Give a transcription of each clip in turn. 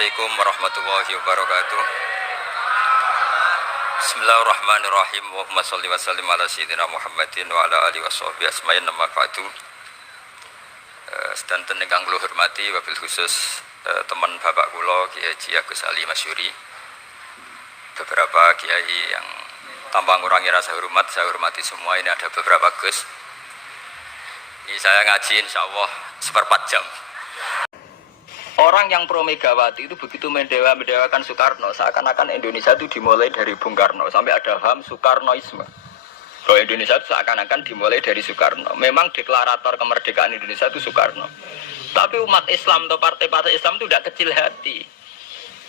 Assalamualaikum warahmatullahi wabarakatuh. Bismillahirrahmanirrahim. Allahumma sholli wa sallim ala sayyidina Muhammadin wa ala alihi washabbihi asma'in nama ba'du. Sedanten ingkang kula hormati wabil khusus teman bapak kula Kiai Haji Agus Ali Masyuri. Beberapa kiai yang tanpa mengurangi rasa hormat, saya hormati semua. Ini ada beberapa Gus. Ini saya ngaji insyaallah seperempat jam. Orang yang pro Megawati itu begitu mendewakan Soekarno, seakan-akan Indonesia itu dimulai dari Bung Karno, sampai ada HAM Soekarnoisme. Bahwa Indonesia itu seakan-akan dimulai dari Soekarno. Memang deklarator kemerdekaan Indonesia itu Soekarno. Tapi umat Islam atau partai-partai Islam itu tidak kecil hati.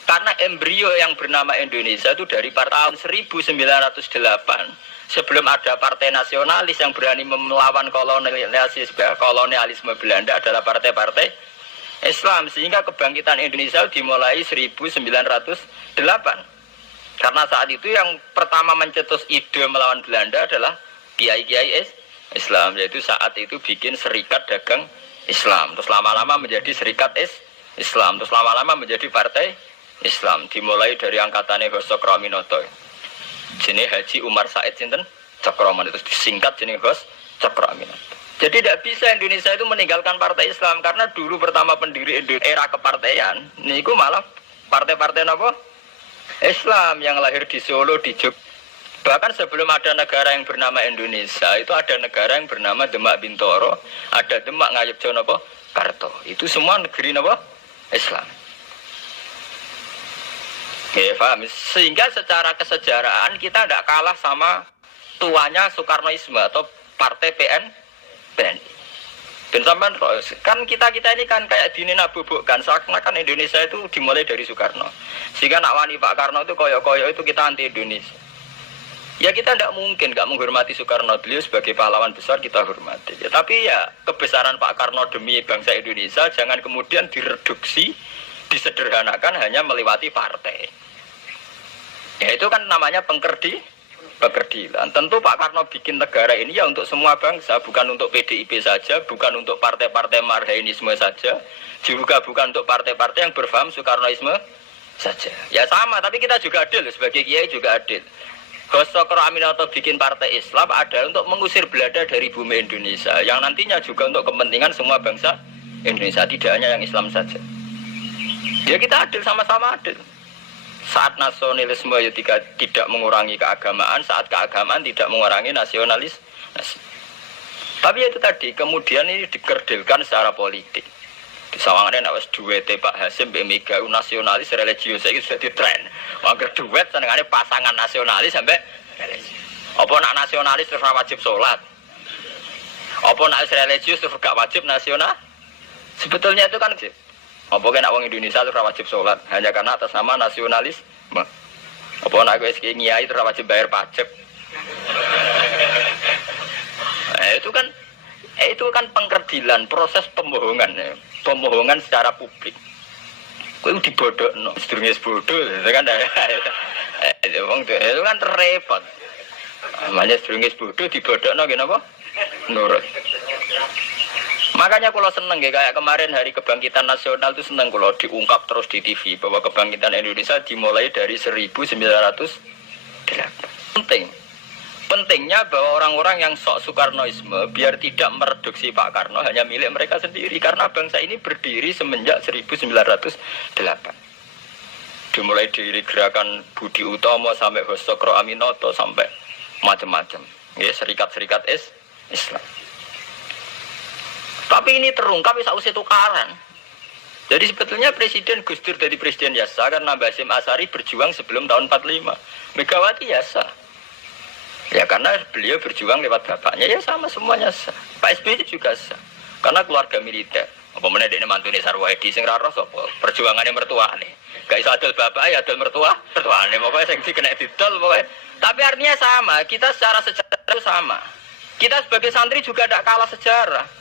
Karena embrio yang bernama Indonesia itu dari tahun 1908. Sebelum ada partai nasionalis yang berani melawan kolonialisme Belanda adalah partai-partai Islam, sehingga kebangkitan Indonesia dimulai 1908. Karena saat itu yang pertama mencetus ide melawan Belanda adalah kiai-kiai Islam, yaitu saat itu bikin serikat dagang Islam, terus lama-lama menjadi serikat Islam, terus lama-lama menjadi partai Islam. Dimulai dari angkatannya Hos Cokroaminoto, jenis Haji Umar Said sinten Cokroaminoto, itu disingkat jenis Hos Cokroaminoto. Jadi tidak bisa Indonesia itu meninggalkan partai Islam, karena dulu pertama pendiri era kepartaian, niku malah partai-partai apa? Islam yang lahir di Solo, di Jogja. Bahkan sebelum ada negara yang bernama Indonesia, itu ada negara yang bernama Demak Bintoro, ada Demak Ngayogyakarta. Itu semua negeri apa? Islam. Oke, paham? Sehingga secara kesejarahan kita tidak kalah sama tuanya Soekarnoisme atau partai PNI. Dan sampai kan kita ini kan kayak dini nabubukkan, seakan-akan Indonesia itu dimulai dari Soekarno. Sehingga nak wani Pak Karno itu koyok-koyok itu kita anti Indonesia. Ya kita tidak mungkin nggak menghormati Soekarno, beliau sebagai pahlawan besar kita hormati. Ya, tapi ya kebesaran Pak Karno demi bangsa Indonesia jangan kemudian direduksi, disederhanakan hanya melewati partai. Ya itu kan namanya pekerdilan. Tentu Pak Karno bikin negara ini ya untuk semua bangsa, bukan untuk PDIP saja, bukan untuk partai-partai marhainisme saja, juga bukan untuk partai-partai yang berfaham Soekarnoisme saja. Ya sama, tapi kita juga adil, sebagai kiai juga adil. Hos Cokroaminoto bikin partai Islam ada untuk mengusir Belanda dari bumi Indonesia, yang nantinya juga untuk kepentingan semua bangsa Indonesia, tidak hanya yang Islam saja. Ya kita adil, sama-sama adil. Saat nasionalisme ya tidak mengurangi keagamaan, saat keagamaan tidak mengurangi nasionalis. Tapi itu tadi, kemudian ini dikerdilkan secara politik. Di Sawangan wis duwete Pak Hasim mbek Mega nasionalis religius iki sudah ditren. Wong duet senengane pasangan nasionalis sampai apa nak nasionalis terus wajib sholat. Apa nak religius terus gak wajib nasional? Sebetulnya itu kan apa kena orang Indonesia itu wajib sholat hanya karena atas nama nasionalis. Apa nak gue kiai itu wajib bayar pajak. Itu kan pengkerdilan, proses pembohongan, ya. Pembohongan secara publik. Gue dibodokno, sedurunge bodoh, itu kan itu kan repot. Namanya sedurunge bodoh dibodokno kenapa? Nurut. Makanya kalau seneng ya, kayak kemarin hari kebangkitan nasional itu seneng kalau diungkap terus di TV bahwa kebangkitan Indonesia dimulai dari 1908. Pentingnya bahwa orang-orang yang sok Soekarnoisme biar tidak mereduksi Pak Karno hanya milik mereka sendiri, karena bangsa ini berdiri semenjak 1908. Dimulai dari gerakan Budi Utomo sampai Hos Cokroaminoto sampai macam-macam. Ya, serikat-serikat Islam. Tapi ini terungkap bisa tukaran. Jadi sebetulnya Presiden Gus Dur dari Presiden Yasa karena Basim Asari berjuang sebelum tahun 45. Megawati Yasa. Ya karena beliau berjuang lewat bapaknya, ya sama semuanya sah. Pak SBY juga sah. Karena keluarga militer. Apa meneh dekne mantune Sarwoedi sing ra ros apa perjuangannya mertuane. Gak iso adol bapak ya adol mertuane. Pokoke sing dikena didol pokoke. Tapi artinya sama, kita secara sejarah sama. Kita sebagai santri juga tidak kalah sejarah.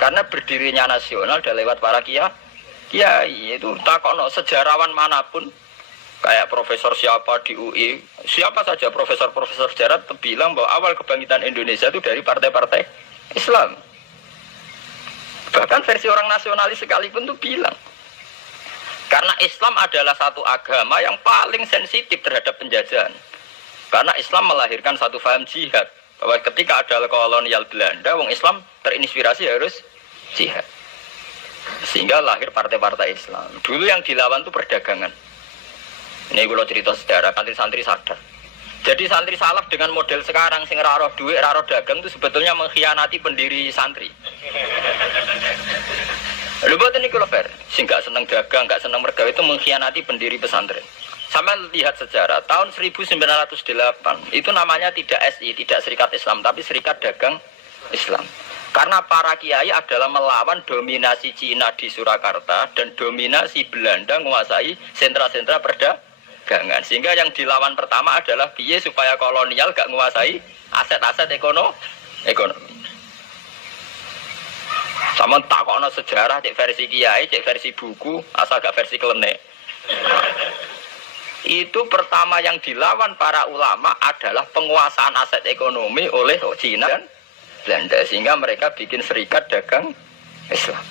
Karena berdirinya nasional sudah lewat para kiai. Itu takokno sejarawan manapun, kayak profesor siapa di UI, siapa saja profesor sejarah bilang bahwa awal kebangkitan Indonesia itu dari partai-partai Islam. Bahkan versi orang nasionalis sekalipun tuh bilang Karena Islam adalah satu agama yang paling sensitif terhadap penjajahan. Karena Islam melahirkan satu faham jihad. Bahwa ketika ada kolonial Belanda, wong Islam terinspirasi harus jihad. Sehingga lahir partai-partai Islam. Dulu yang dilawan itu perdagangan. Ini kalau cerita sejarah, santri-santri sadar. Jadi santri salaf dengan model sekarang, sing raro duit, raro dagang itu sebetulnya mengkhianati pendiri santri. Lalu buat ini kalau fair, sing gak seneng dagang, gak seneng mergawe itu mengkhianati pendiri pesantren. Sama lihat sejarah, tahun 1908 itu namanya tidak SI, tidak Serikat Islam, tapi Serikat Dagang Islam. Karena para kiai adalah melawan dominasi Cina di Surakarta dan dominasi Belanda menguasai sentra-sentra perdagangan. Sehingga yang dilawan pertama adalah piye supaya kolonial gak menguasai aset-aset ekonomi. Sama takokno sejarah cek versi kiai, cek versi buku, asal gak versi klenek. Itu pertama yang dilawan para ulama adalah penguasaan aset ekonomi oleh Cina dan Belanda, sehingga mereka bikin Serikat Dagang Islam.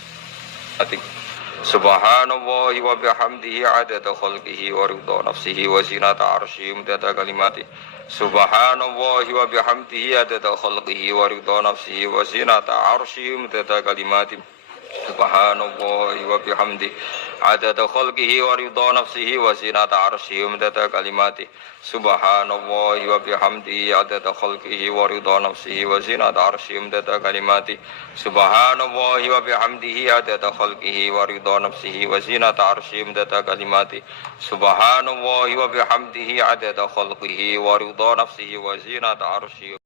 Subhanallah wa bihamdihi adada khalqihi wa ridha nafsihi wa zinata arsyihi midada kalimati. Subhanallah wa bihamdihi adada khalqihi wa ridha nafsihi wa zinata arsyihi midada kalimati. Subhanallah wa bihamdihi adada khalqihi wa ridha nafsihi wa zinata arsyihi midada kalimati. Subhanallah wa bihamdihi adada khalqihi wa ridha nafsihi wa zinata arsyihi midada kalimati. Subhanallah wa bihamdihi adada khalqihi wa ridha nafsihi wa zinata arsyihi midada kalimati. Subhanallah wa bihamdihi adada khalqihi wa ridha nafsihi wa zinata arsyihi